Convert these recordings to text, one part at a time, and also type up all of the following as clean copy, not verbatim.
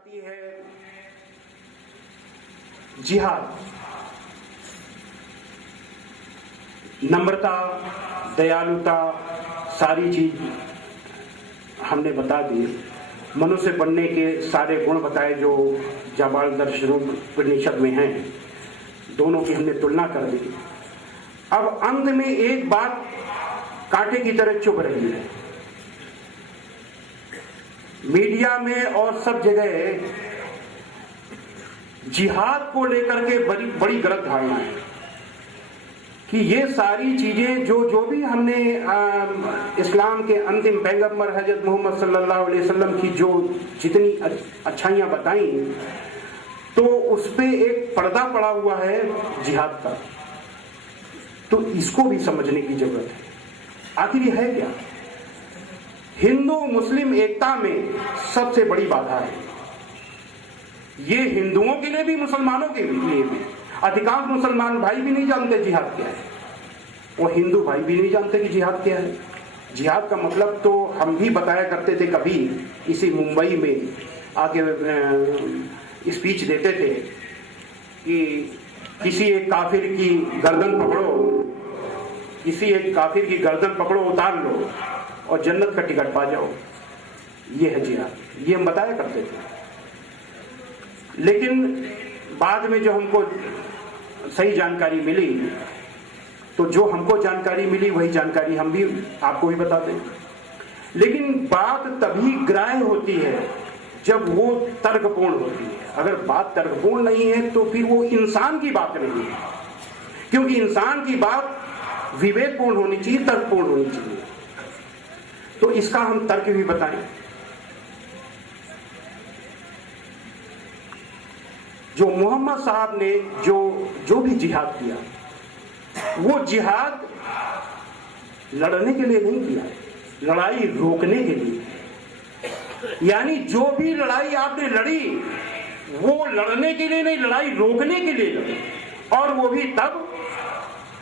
आती है जिहाद। नम्रता, दयालुता, सारी चीज हमने बता दी। मनुष्य बनने के सारे गुण बताए जो जाबाल दर्शनों उपनिषद में हैं, दोनों की हमने तुलना कर दी। अब अंत में एक बात कांटे की तरह चुभ रही है। मीडिया में और सब जगह जिहाद को लेकर के बड़ी गलत धारणा है कि ये सारी चीजें जो भी हमने इस्लाम के अंतिम पैगंबर हजरत मोहम्मद सल्लल्लाहु अलैहि वसल्लम की जो जितनी अच्छाइयां बताई, तो उस पे एक पर्दा पड़ा हुआ है जिहाद का। तो इसको भी समझने की जरूरत है। आखिर ये है क्या? हिंदू मुस्लिम एकता में सबसे बड़ी बाधा है। ये हिंदुओं के लिए भी, मुसलमानों के लिए भी। अधिकांश मुसलमान भाई भी नहीं जानते जिहाद क्या है, और हिंदू भाई भी नहीं जानते कि जिहाद क्या है। जिहाद का मतलब तो हम भी बताया करते थे, कभी इसी मुंबई में आके स्पीच देते थे कि किसी एक काफिर की गर्दन पकड़ो, किसी एक काफिर की गर्दन पकड़ो, उतार लो और जन्नत का टिकट पा जाओ। ये है जिहाद। ये हम बताया करते थे। लेकिन बाद में जो हमको सही जानकारी मिली, तो जो हमको जानकारी मिली वही जानकारी हम भी आपको भी बता दें। लेकिन बात तभी ग्राह्य होती है जब वो तर्कपूर्ण होती है। अगर बात तर्कपूर्ण नहीं है तो फिर वो इंसान की बात नहीं है, क्योंकि इंसान की बात विवेकपूर्ण होनी चाहिए, तर्कपूर्ण होनी चाहिए। तो इसका हम तर्क भी बताएं। जो मोहम्मद साहब ने जो भी जिहाद किया, वो जिहाद लड़ने के लिए नहीं किया, लड़ाई रोकने के लिए। यानी जो भी लड़ाई आपने लड़ी, वो लड़ने के लिए नहीं, लड़ाई रोकने के लिए लड़ी, और वो भी तब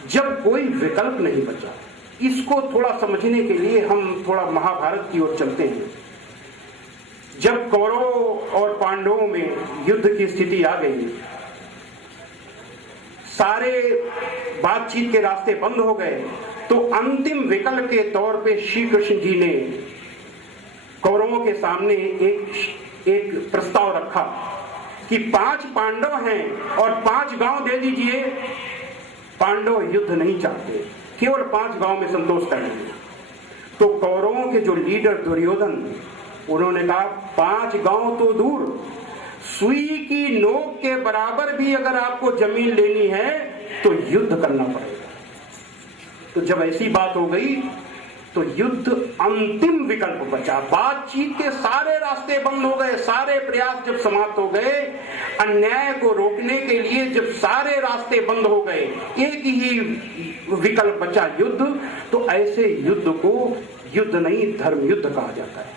जब कोई विकल्प नहीं बचा। इसको थोड़ा समझने के लिए हम थोड़ा महाभारत की ओर चलते हैं। जब कौरवों और पांडवों में युद्ध की स्थिति आ गई, सारे बातचीत के रास्ते बंद हो गए, तो अंतिम विकल्प के तौर पे श्री कृष्ण जी ने कौरवों के सामने एक प्रस्ताव रखा कि 5 पांडव हैं और 5 गांव दे दीजिए। पांडव युद्ध नहीं चाहते, केवल 5 गांव में संतोष करेंगे। तो कौरवों के जो लीडर दुर्योधन, उन्होंने कहा 5 गांव तो दूर, सुई की नोक के बराबर भी अगर आपको जमीन लेनी है तो युद्ध करना पड़ेगा। तो जब ऐसी बात हो गई तो युद्ध अंतिम विकल्प बचा। बातचीत के सारे रास्ते बंद हो गए, सारे प्रयास जब समाप्त हो गए, अन्याय को रोकने के लिए जब सारे रास्ते बंद हो गए, एक ही विकल्प बचा, युद्ध। तो ऐसे युद्ध को युद्ध नहीं, धर्म युद्ध कहा जाता है।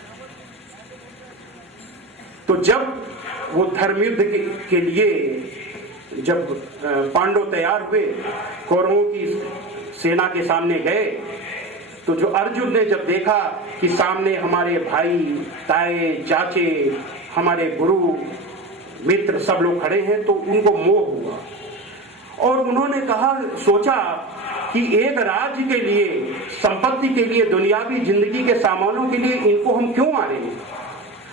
तो जब वो धर्म युद्ध के लिए जब पांडव तैयार हुए, कौरवों की सेना के सामने गए, तो जो अर्जुन ने जब देखा कि सामने हमारे भाई, ताए, चाचे, हमारे गुरु, मित्र सब लोग खड़े हैं, तो उनको मोह हुआ और उन्होंने कहा, सोचा कि एक राज्य के लिए, संपत्ति के लिए, दुनियावी जिंदगी के सामानों के लिए इनको हम क्यों मारेंगे?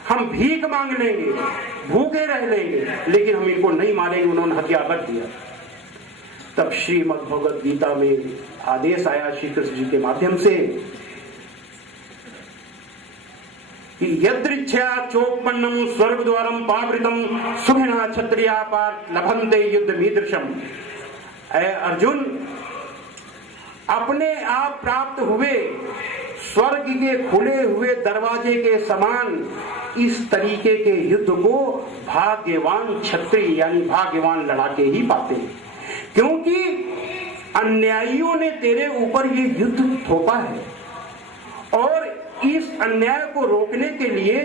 हम भीख मांग लेंगे, भूखे रह लेंगे, लेकिन हम इनको नहीं मारेंगे। उन्होंने हथियार रख दिया। तब श्रीमद् भगवद गीता में आदेश आया श्री कृष्ण जी के माध्यम से कि यदृच्छया चोपन्नम स्वर्ग द्वारम पावृतम सुखिना क्षत्रिया पार लभन्ते युद्ध मीदृशम। अर्जुन, अपने आप प्राप्त हुए स्वर्ग के खुले हुए दरवाजे के समान इस तरीके के युद्ध को भाग्यवान क्षत्रिय यानी भाग्यवान लड़ाके ही पाते हैं, क्योंकि अन्यायियों ने तेरे ऊपर ये युद्ध थोपा है और इस अन्याय को रोकने के लिए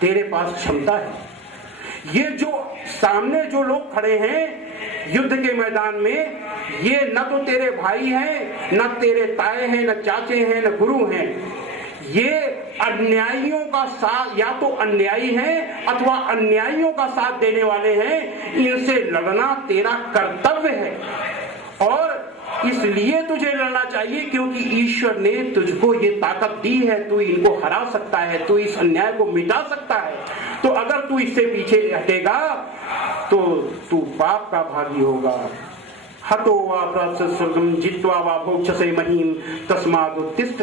तेरे पास क्षमता है। ये जो सामने जो लोग खड़े हैं युद्ध के मैदान में, ये न तो तेरे भाई हैं, न तेरे ताए हैं, न चाचे हैं, न गुरु हैं। ये अन्यायियों का साथ, या तो अन्यायी हैं अथवा अन्यायियों का साथ देने वाले हैं, इनसे लड़ना तेरा कर्तव्य है। और इसलिए तुझे लड़ना चाहिए क्योंकि ईश्वर ने तुझको ये ताकत दी है, तू इनको हरा सकता है, तू इस अन्याय को मिटा सकता है। तो अगर तू इससे पीछे हटेगा तो तू पाप का भागी होगा। हतो वा प्रस्वर्गम जित्वा वा भोक्षसे महीम तस्मात् उत्तिष्ठ।